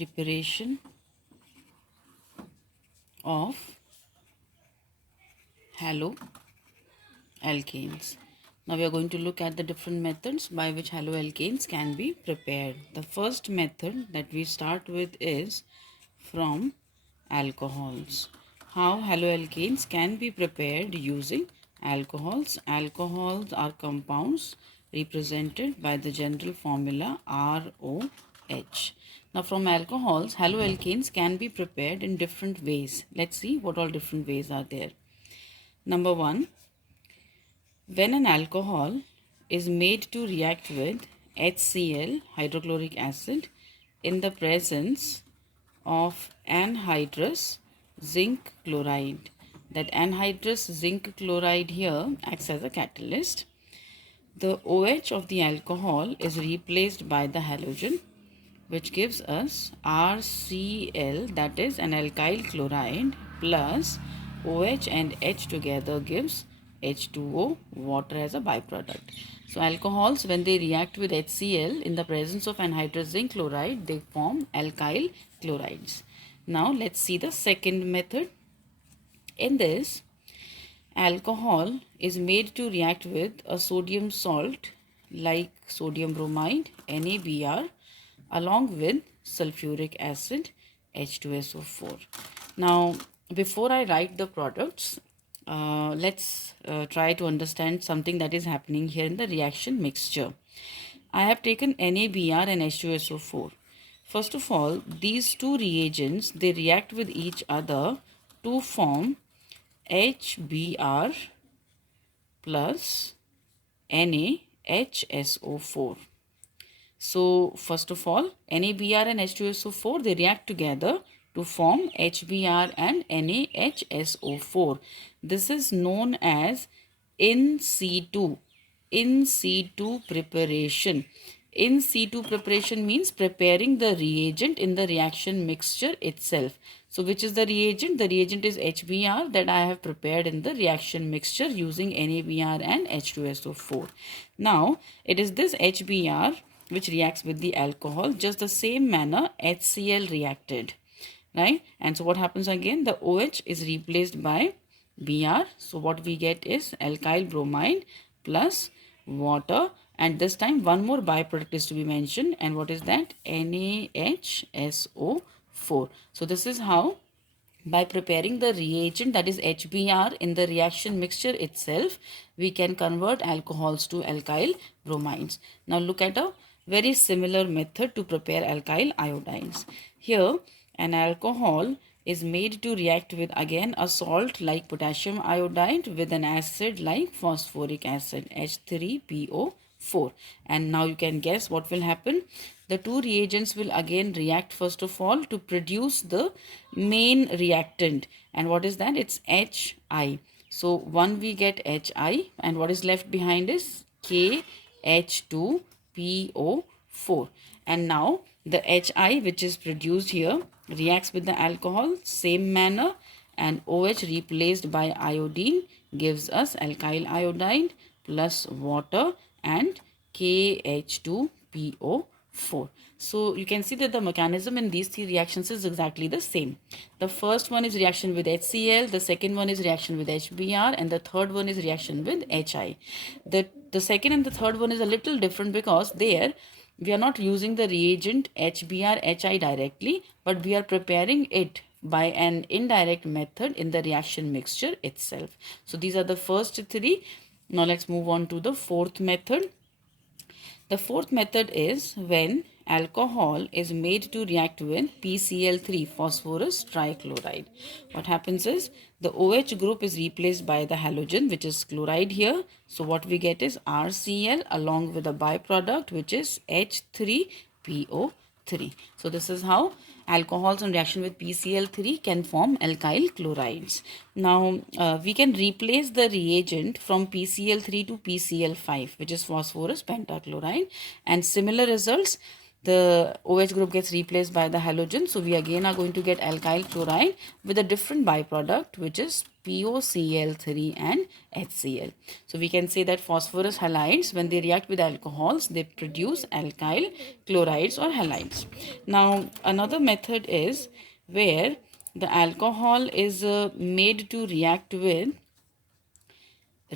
preparation of haloalkanes. Now we are going to look at the different methods by which haloalkanes can be prepared. The first method that we start with is from alcohols. How haloalkanes can be prepared using alcohols. Alcohols are compounds represented by the general formula ROH. Now from alcohols, haloalkanes can be prepared in different ways. Let's see what all different ways are there. Number one, when an alcohol is made to react with HCl, hydrochloric acid, in the presence of anhydrous zinc chloride. That anhydrous zinc chloride here acts as a catalyst. The OH of the alcohol is replaced by the halogen, which gives us RCl, that is an alkyl chloride, plus OH and H together gives H2O, water as a byproduct. So alcohols, when they react with HCl in the presence of anhydrous zinc chloride, they form alkyl chlorides. Now let's see the second method. In this, alcohol is made to react with a sodium salt like sodium bromide, NaBr, along with sulfuric acid, H2SO4. Now, before I write the products, let's try to understand something that is happening here in the reaction mixture. I have taken NaBr and H2SO4. First of all, these two reagents, they react with each other to form HBr plus NaHSO4. So first of all, NaBr and H2SO4, they react together to form HBr and NaHSO4. This is known as in situ preparation. In situ preparation means preparing the reagent in the reaction mixture itself. So which is the reagent? The reagent is HBr that I have prepared in the reaction mixture using NaBr and H2SO4. Now it is this HBr which reacts with the alcohol, just the same manner HCl reacted, right? And so what happens again? The OH is replaced by Br. So what we get is alkyl bromide plus water, and this time one more byproduct is to be mentioned, and what is that? NaHSO4. So this is how, by preparing the reagent, that is HBr, in the reaction mixture itself, we can convert alcohols to alkyl bromides. Now look at a very similar method to prepare alkyl iodines. Here an alcohol is made to react with again a salt like potassium iodide with an acid like phosphoric acid, H3PO4. And now you can guess what will happen. The two reagents will again react first of all to produce the main reactant. And what is that? It's HI. So one we get HI, and what is left behind is KH2PO4. And now the HI which is produced here reacts with the alcohol same manner, and OH replaced by iodine gives us alkyl iodide plus water and KH2PO4. So you can see that the mechanism in these three reactions is exactly the same. The first one is reaction with HCl, the second one is reaction with HBr, and the third one is reaction with HI. The second and the third one is a little different because there we are not using the reagent HBr HI directly, but we are preparing it by an indirect method in the reaction mixture itself. So these are the first three. Now let's move on to the fourth method. The fourth method is when alcohol is made to react with PCl3, phosphorus trichloride. What happens is the OH group is replaced by the halogen, which is chloride here. So what we get is RCl along with a byproduct, which is H3PO3. So this is how alcohols in reaction with PCl3 can form alkyl chlorides. Now we can replace the reagent from PCl3 to PCl5, which is phosphorus pentachloride, and similar results. The OH group gets replaced by the halogen, so we again are going to get alkyl chloride with a different byproduct, which is POCl3 and HCl. So we can say that phosphorus halides, when they react with alcohols, they produce alkyl chlorides or halides. Now another method is where the alcohol is made to react with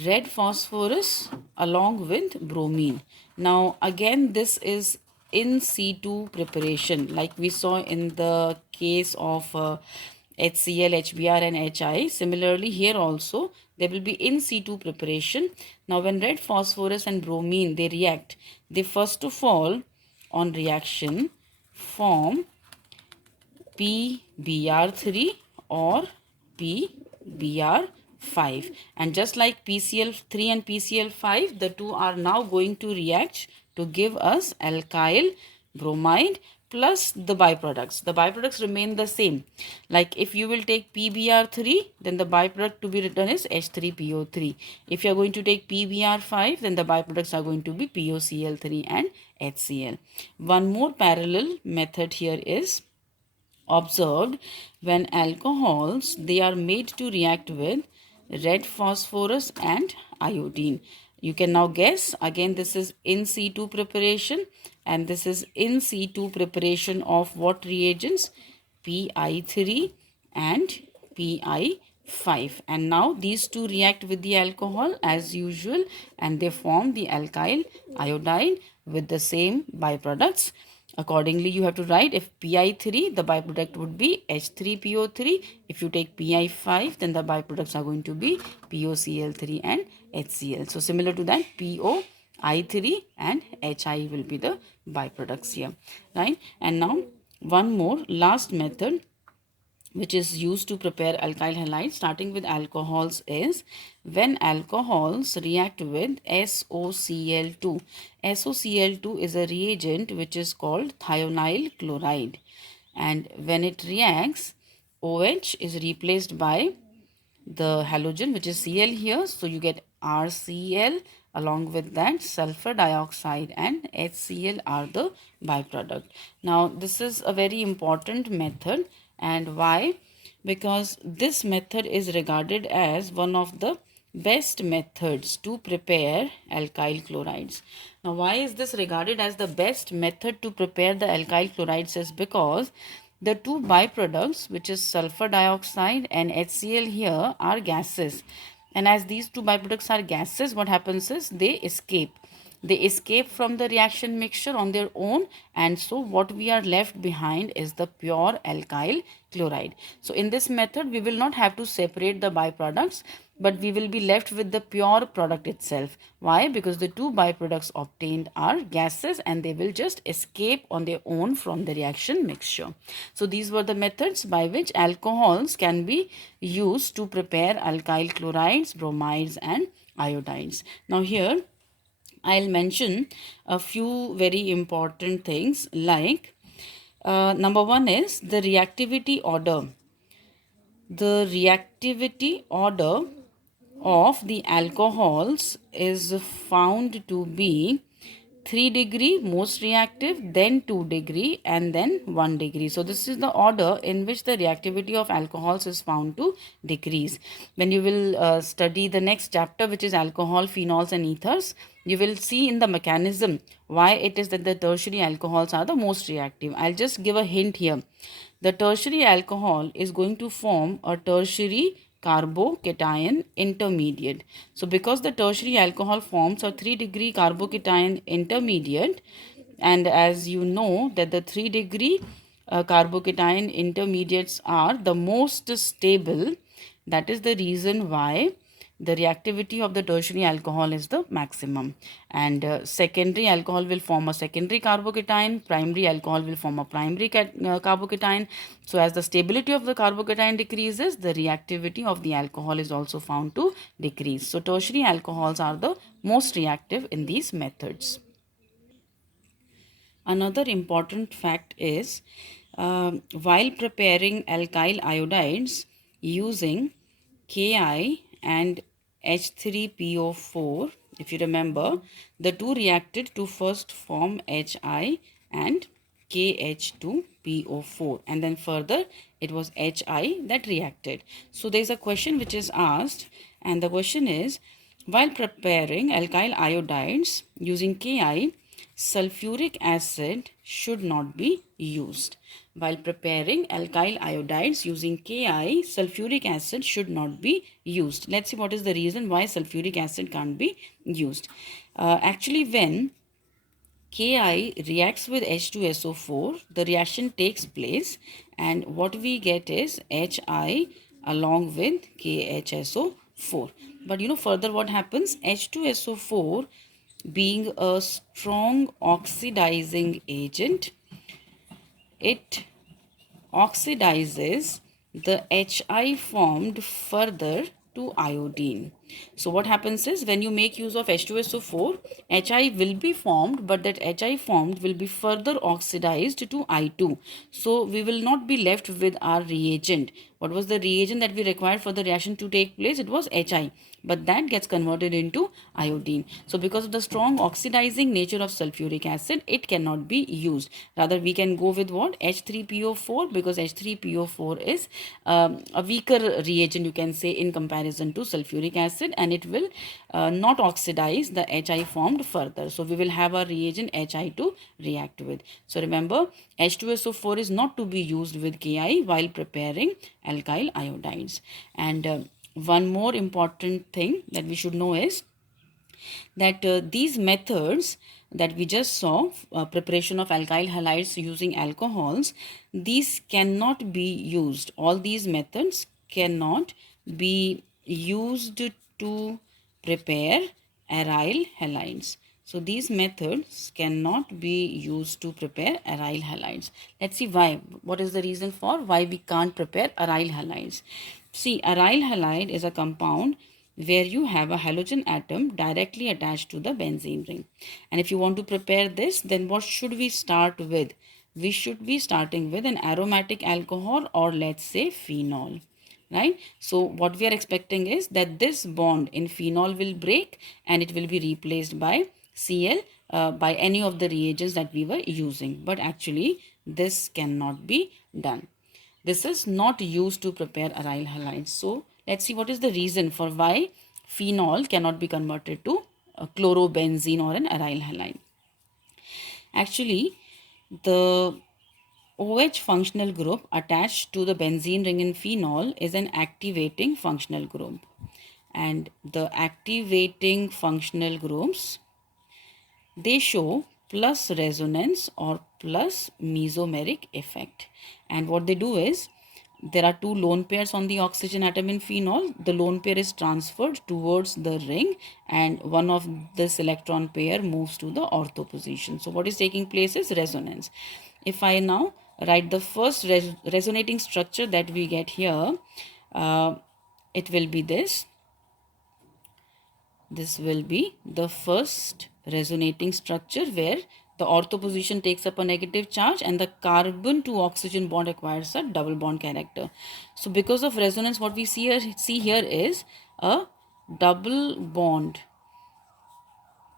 red phosphorus along with bromine. Now again, this is in situ preparation, like we saw in the case of HCl, HBr and HI. Similarly here also there will be in situ preparation. Now when red phosphorus and bromine, they react, they first of all on reaction form PBr3 or PBr5, and just like PCl3 and PCl5, the two are now going to react to give us alkyl bromide plus the byproducts remain the same. Like if you will take PBr3, then the byproduct to be written is H3PO3. If you are going to take PBr5, then the byproducts are going to be POCl3 and HCl. One more parallel method here is observed when alcohols, they are made to react with red phosphorus and iodine. You can now guess, again this is in situ preparation, and this is in situ preparation of what reagents? Pi3 and Pi5, and now these two react with the alcohol as usual and they form the alkyl iodide with the same byproducts. Accordingly, you have to write, if Pi3, the byproduct would be H3PO3. If you take Pi5, then the byproducts are going to be POCl3 and HCl. So similar to that, POI3 and HI will be the byproducts here, right? And now one more last method which is used to prepare alkyl halides starting with alcohols is when alcohols react with SOCl2. SOCl2 is a reagent which is called thionyl chloride, and when it reacts, OH is replaced by the halogen which is Cl here, so you get RCl, along with that sulfur dioxide and HCl are the byproduct. Now this is a very important method, and why? Because this method is regarded as one of the best methods to prepare alkyl chlorides. Now why is this regarded as the best method to prepare the alkyl chlorides? Is because the two byproducts, which is sulfur dioxide and HCl here, are gases. And as these two byproducts are gases, what happens is they escape. They escape from the reaction mixture on their own, and so what we are left behind is the pure alkyl chloride. So in this method, we will not have to separate the byproducts, but we will be left with the pure product itself. Why? Because the two byproducts obtained are gases and they will just escape on their own from the reaction mixture. So these were the methods by which alcohols can be used to prepare alkyl chlorides, bromides and iodides. Now here I'll mention a few very important things, like number one is the reactivity order. The reactivity order of the alcohols is found to be 3 degree most reactive, then 2 degree and then 1 degree. So this is the order in which the reactivity of alcohols is found to decrease. When you will study the next chapter, which is alcohol, phenols and ethers, you will see in the mechanism why it is that the tertiary alcohols are the most reactive. I'll just give a hint here. The tertiary alcohol is going to form a tertiary carbocation intermediate. So because the tertiary alcohol forms a 3 degree carbocation intermediate, and as you know that the 3 degree carbocation intermediates are the most stable, that is the reason why the reactivity of the tertiary alcohol is the maximum, and secondary alcohol will form a secondary carbocation, primary alcohol will form a primary carbocation. So as the stability of the carbocation decreases, the reactivity of the alcohol is also found to decrease. So tertiary alcohols are the most reactive in these methods. Another important fact is while preparing alkyl iodides using Ki and H3PO4, if you remember, the two reacted to first form Hi and KH2PO4, and then further it was Hi that reacted. So there is a question which is asked, and the question is, while preparing alkyl iodides using Ki, sulfuric acid should not be used. While preparing alkyl iodides using Ki, sulfuric acid should not be used. Let's see what is the reason why sulfuric acid can't be used. Actually, when Ki reacts with H2SO4, the reaction takes place, and what we get is Hi along with KHSO4. But further what happens? H2SO4 being a strong oxidizing agent, it oxidizes the Hi formed further to iodine. So what happens is, when you make use of H2SO4, Hi will be formed, but that Hi formed will be further oxidized to I2. So we will not be left with our reagent. What was the reagent that we required for the reaction to take place? It was Hi, but that gets converted into iodine. So because of the strong oxidizing nature of sulfuric acid, it cannot be used. Rather, we can go with what? H3PO4, because H3PO4 is a weaker reagent, you can say, in comparison to sulfuric acid, and it will not oxidize the Hi formed further. So we will have a reagent Hi to react with. So remember, H2SO4 is not to be used with Ki while preparing alkyl iodides. And one more important thing that we should know is that these methods that we just saw, preparation of alkyl halides using alcohols, these cannot be used. All these methods cannot be used to prepare aryl halides. So these methods cannot be used to prepare aryl halides. Let's see why. What is the reason for why we can't prepare aryl halides? See, aryl halide is a compound where you have a halogen atom directly attached to the benzene ring. And if you want to prepare this, then what should we start with? We should be starting with an aromatic alcohol, or let's say phenol, right? So what we are expecting is that this bond in phenol will break and it will be replaced by Cl by any of the reagents that we were using. But actually this cannot be done. This is not used to prepare aryl halides. So let's see what is the reason for why phenol cannot be converted to chlorobenzene or an aryl halide. Actually, the OH functional group attached to the benzene ring in phenol is an activating functional group. And the activating functional groups, they show plus resonance or plus mesomeric effect. And what they do is, there are two lone pairs on the oxygen atom in phenol. The lone pair is transferred towards the ring, and one of this electron pair moves to the ortho position. So what is taking place is resonance. If I now write the first resonating structure that we get here, it will be this. This will be the first resonating structure where the ortho position takes up a negative charge and the carbon to oxygen bond acquires a double bond character. So because of resonance, what we see here is a double bond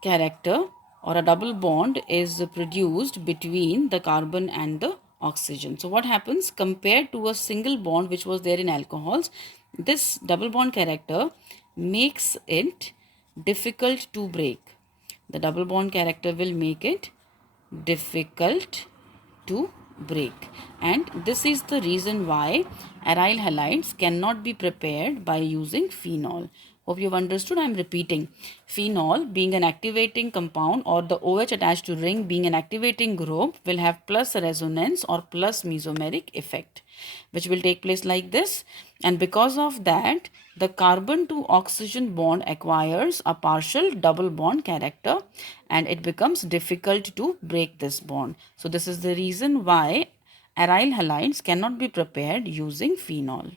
character, or a double bond is produced between the carbon and the oxygen. So what happens, compared to a single bond which was there in alcohols, this double bond character makes it difficult to break. The double bond character will make it difficult to break, and this is the reason why aryl halides cannot be prepared by using phenol. Hope you've understood. I'm repeating. Phenol being an activating compound, or the OH attached to ring being an activating group, will have plus resonance or plus mesomeric effect, which will take place like this. And because of that, the carbon to oxygen bond acquires a partial double bond character, and it becomes difficult to break this bond. So this is the reason why aryl halides cannot be prepared using phenol.